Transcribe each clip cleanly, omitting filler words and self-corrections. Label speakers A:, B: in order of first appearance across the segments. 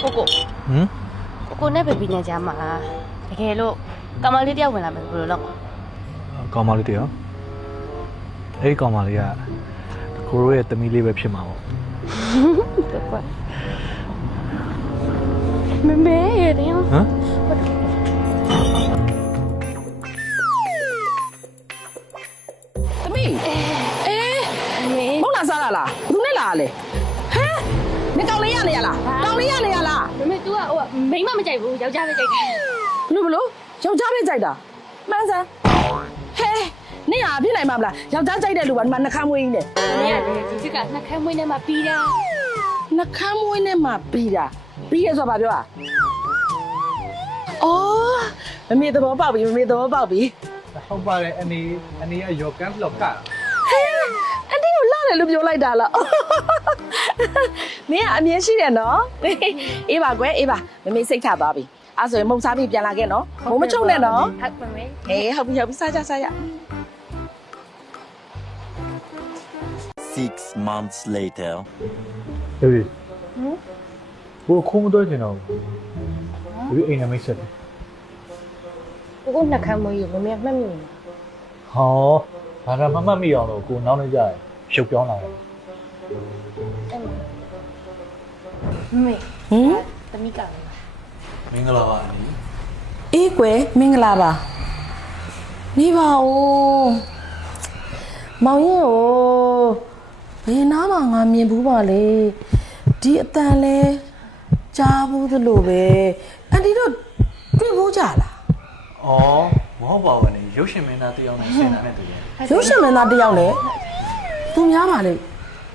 A: ကိုကိုနဲ့ဘေဘီနဲ့ကြားမှာတကယ်လို့ကမလေးတယောက်ဝင်လာမယ်ဘယ်လိုလုပ်
B: ကောင်မလေးတယောက်အဲ့ဒီကောင်မလေးကကိုရိုးရဲ့သမီးလေးပဲဖြစ်မှာပေါ့
A: တော့ကွာမေရတယ်ဟမ်
C: သမီးမဟုတ်လားစားလားဘူးနဲ့လားလေဟမ်နေကောင်လေးရနေရလားကောင်လေးရနေရလား
A: မေ तू ကဟိုမိန်းမမကြိုက်ဘူးယောက်ျားပဲကြိုက်တယ်
C: ဘလို့ယောက်ျားပဲကြိုက်တာမှန်စမ်းဟဲနေရဖြစ်နိုင်မှာမလားယောက်ျားကြိုက်တဲ့လူကဒီမှာနှခမ်းမွေးကြီးနဲ့
A: နေရတယ်ဒီချစ်ကနှခမ်းမွေးနဲ့မှပြီးတာ
C: နှခမ်းမွေးနဲ့မှပြီးတာပြီးရဆိုပါပြောอ่ะအော်မမေသဘောပေါက်ပြီမမေသဘောပေါက်ပြီ
B: ဟုတ်ပါတယ်အနီကယောကန်လောက်ကဟဲ
C: အန်တီကိုလာတယ်လို့ပြောလိုက်တာလားမင်းကအမြင်ရှိတယ်နော်အေးပါကွယ်အေးပါမမေစိတ်ချသွားပြီအဲ့ဆိုရင်မုံစားပြီးပြန်လာခဲ့နော်မုံမချုံနဲ့နော်
A: ဟုတ်ပါမယ်
C: ဟုတ်ပြီစားကြ
D: 6 months later
B: ဟေးဘိုးခုံးတော့ကျင်တော့ဒီအိမ်နဲ့မိတ်ဆက်တယ်
A: ကိုနှခမ်းမွေးရမမေမှတ်မိနေ
B: ဟောဘာသာမမှတ်မိအောင်လို့ကိုနောက်နေကြရဖြုတ်ပြောင်းလာတယ်
A: မေသမီးက
B: မင်္ဂလာပါအနီ
C: အေးကွယ်မင်္ဂလာပါနေပါဦးမောင်ရင်ကိုဘယ်နားမှာငါမြင်ဘူးပါလေဒီအတန်လဲကြားဘူးသလိုပဲအန်တီတို့တွေ့ဘူးကြလား
B: အော်မဟုတ်ပါဘူးအနီရုပ်ရှင်မင်းသားတယောက်နဲ့ဆင်တာနဲ့တူတယ်
C: ရုပ်ရှင်မင်းသားတယောက်နဲ့သူများပါလေ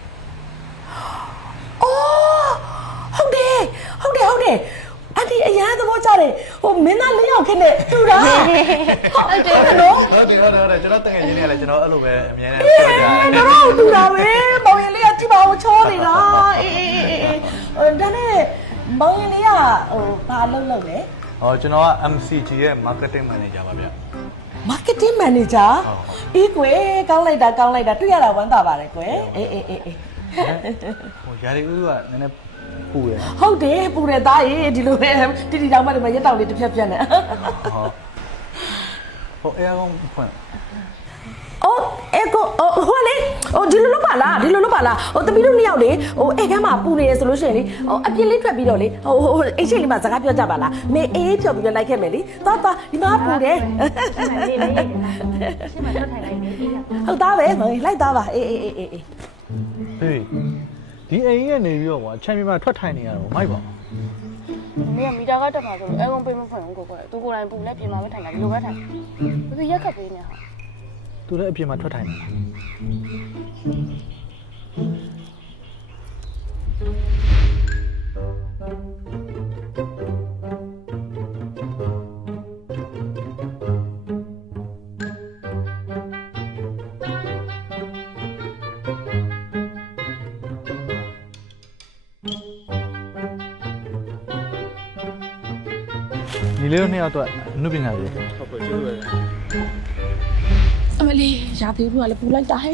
C: အော်ဟုတ်တယ်အန်တီအရန်သဘောကျတယ်ဟိုမင်းသား၄ယောက်ခင်းနဲ့တူတာဟုတ်တယ်နော်
B: ဟုတ်တယ်ကျွန်တော်တကယ်ရင်းနေရလဲကျွန်တော်အဲ့လိုပဲအမြဲတမ်းပြောကြတယ်
C: တော့တူတာပဲမောင်ရင်လေးကကြည့်ပါဦးချောနေတာအေးဒါနဲ့မောင်ရင်လေးကဟိုဘာလုပ်လဲ
B: ဟောကျွန်တော်က MCG ရဲ့ marketing manager ပါဗျ
C: marketing manager အေးကွယ်ကောင်းလိုက်တာတွေ့ရတာဝမ်းသာပါတယ်ကွယ်အေး
B: ဟိုယာရီဦးကနည်းနည်းပူတယ်
C: ဟုတ်တယ်ပူတယ်သားရေဒီလိုပဲတီတောင်မှဒီမှာရက်တောင်လေးတစ်ဖြတ်ဖြတ်နေ
B: ဟောအဲကောင်ဖွင့်
C: အော်အဲကိုဟိုလေဒီလိုလုပ်ပါလားဟိုတပီးတို့နှစ်ယောက်လေဟိုအဲကမ်းမှာပူနေရဆိုလို့ရှိရင်လေဟိုအပြင်းလေးထွက်ပြီးတော့လေဟိုအိတ်ချိတ်လေးမှာစကားပြောကြပါလားမေအေးဖြော်ပြီးတော့လိုက်ခဲ့မယ်လေသွားဒီမှာပူတယ်
A: ရှင်းမထွက်ထိုင်လိုက်နေ
C: ဟုတ်သားပဲလိုက်သားပါအေး
B: ဟေးဒီအိမ်ရဲ့နေပြီးတော့ချန်ပီယံမှာထွက်ထိုင်နေရတော့မိုက်ပါ
A: မေကမီတာကတက်မှာဆိုလို့အဲကုန်းပေးမဖွင့်ဘူးကိုသူကိုယ်တိုင်ပူလက်ပြင်မှာပဲထိုင်တာဒီလိုပဲထိုင်သူရက်ခတ်ပေးနေဟာ
B: သူလည်းအပြင်မှာထွက်ထိုင်နေတာဒီလေးတို့နှစ်ယောက်တော့အနုပညာရေးဟုတ်ကဲ့ကျေးဇူးပါ
C: အမလေးရာသီဥတုကလည်းပူလိုက်တာဟဲ့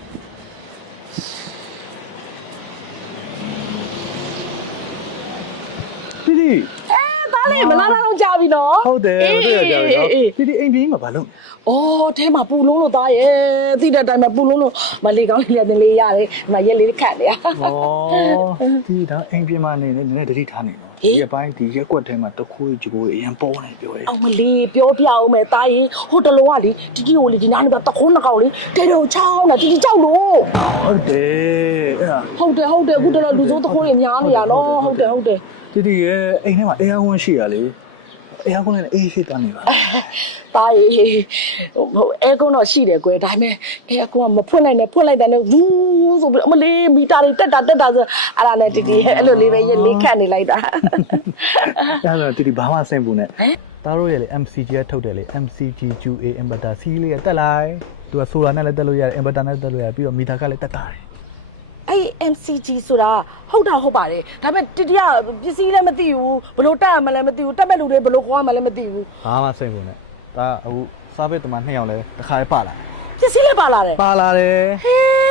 B: တီ
C: သားလေးမလားတော့ကြာပြီနော်
B: ဟုတ်တယ်ကြာပြီနော်တီအိမ်ပြင်းမှာဘာလုပ်
C: အော်ထဲမှာပူလုံးလို့သားရဲ့သိတဲ့အတိုင်းမှာပူလုံးလို့မလေးကောင်းလေးလည်းလေးရတယ်ဒီမှာရက်လေးခတ်နေရ
B: ဩတီဒါအိမ်ပြင်းမှာနေနည်းနည်းတတိထားနေနော်ဒီအပိုင်းဒီရက်ကွက်ထဲမှာတခိုးကြိုးအရင်ပေါ်နေပြောရဲ
C: အောင်မလေးပြောပြအောင်မယ်သားရင်ဟိုတလုံးကလေတီကိုလေဒီနားနေပါတခိုးနှကောင်လေတဲတော့ချောင်းတာတီကြောက်လို့
B: ဟုတ်တယ်အဲ့ဒါ
C: ဟုတ်တယ်အခုတလောလူစိုးတခိုးတွေများနေရနော်ဟုတ်တယ်
B: တီရဲ့အိမ်ထဲမှာအေးအဝန်းရှိရလေအေးအဝန်းနဲ့အေးရှိတာနေပါ
C: သားရေဟိုအဲကုန်းတော့ရှိတယ်ကွယ်ဒါပေမဲ့အဲကုန်းကမဖွင့်လိုက်နဲ့ဖွင့်လိုက်တယ်လေဝူးဆိုပြီးအမလေးမီတာတွေတက်တာဆိုအဲ့ဒါနဲ့တီအဲ့လိုလေးပဲရက်လေးခတ်နေလိုက်တာ
B: အဲ့ဒါတီဘာမှစိတ်ပူနဲ့သားတို့ရဲ့လေ MCG ကထုတ်တယ်လေ MCG QA inverter C လေးကတက်လိုက်သူကဆိုလာနဲ့လည်းတက်လို့ရတယ် inverter နဲ့တက်လို့ရပြီးတော့မီတာကလည်းတက်တာတယ်
C: အဲ့ MCG ဆိုတာဟုတ်ပါတယ်ဒါပေမဲ့တတိယပစ္စည်းလည်းမသိဘူးဘလို့တက်ရမလဲမသိဘူးတက်မဲ့လူတွေဘလို့ခေါ်ရမလဲမသိဘူး
B: ဘာမှစိတ်ပူနဲ့ဒါအခုစားပေးတမ2ယောက်လဲတစ်ခါလေးပါလာ
C: ပစ္စည်းလည်းပါလာတယ်
B: ဟေး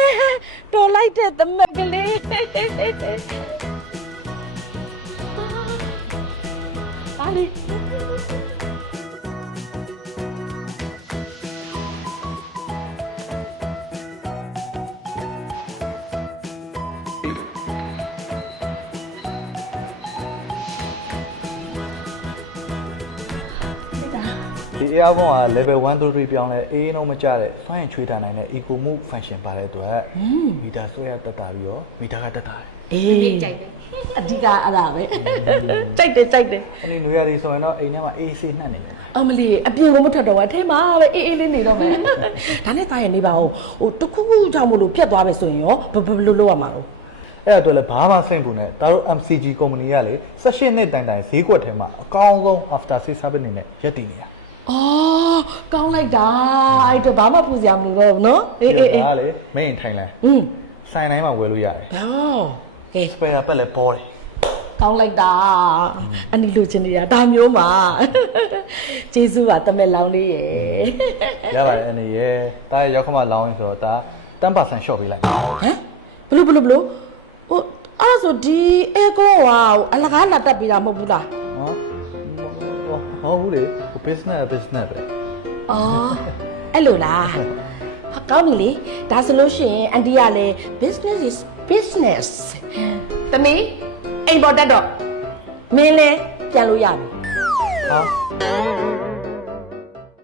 C: တော်လိုက်တဲ့သမက်ကလေးလေး
B: ဒီ air phone က level 1 2 3ပြောင်းလဲအေးနှုံးမကြတဲ့ fine ချွေးတာနိုင်တဲ့ eco move function ပါတဲ့အတွက်မီတာဆွဲရတက်တာပြီးတော့မီတာကတက်တာတယ်
C: အေးကြိုက်တယ်အဓိကအဲ့ဒါပဲကြိုက်တယ်ကြိုက်တယ်
B: အဲ့ဒီနွေရာသီဆိုရင်တော့အိမ်ထဲမှာအေးဆေးနှက်နေတယ်
C: အမလီအပြင်ကမထွက်တော့ဘူးအထဲမှာပဲအေးအေးလေးနေတော့မယ်ဒါနဲ့တားရနေပါဦးဟိုတခုခုကြောင့်မလို့ပြတ်သွားပဲဆိုရင်ရောဘယ်လိုလုပ်ရမှာလဲ
B: အဲ့ဒါတော့လည်းဘာမှစိတ်ပူနဲ့ဒါတို့ MCG company ကလေ18နှစ်တိုင်တိုင်ဈေးကွက်ထဲမှာအကောင်းဆုံး after sales service အနေနဲ့ရပ်တည်နေတာ
C: အော်ကောင်းလိုက်တာအဲ့တော့ဘာမှပူစရာမလိုတော့ဘူးနော်အေးအေးအေး
B: ဒါကလေ made in Thailand ဆိုင်တိုင်းမှာဝယ်လို့ရတယ်
C: ဟောကဲ
B: spare ပတ်လည်းပေါ်တယ်
C: ကောင်းလိုက်တာအနီလိုချင်နေတာဒါမျိုးမှာကျေးဇူးပါတမက်လောင်းလေးရယ်
B: ရပါတယ်အနေရဲ့တားရဲ့ရောက်ခမလောင်းရင်ဆိုတော့ဒါ10% short ပေးလိုက်
C: ဟမ်ဘလို့ဟိုအဲ့ဒါဆိုဒီအေကွန်ကအလကားလာတက်ပြီးတာမဟုတ်ဘူးလား
B: ဟုတ်ဘူးလေ business ပဲ
C: အော်အဲ့လိုလားဟာကောင်းပြီလေဒါဆိုလို့ရှိရင်အန်တီကလည်း business is business တမီးအိမ်ပေါ်တက်တော့မင်းလဲပြန်လို့ရပြီ
B: ဟာ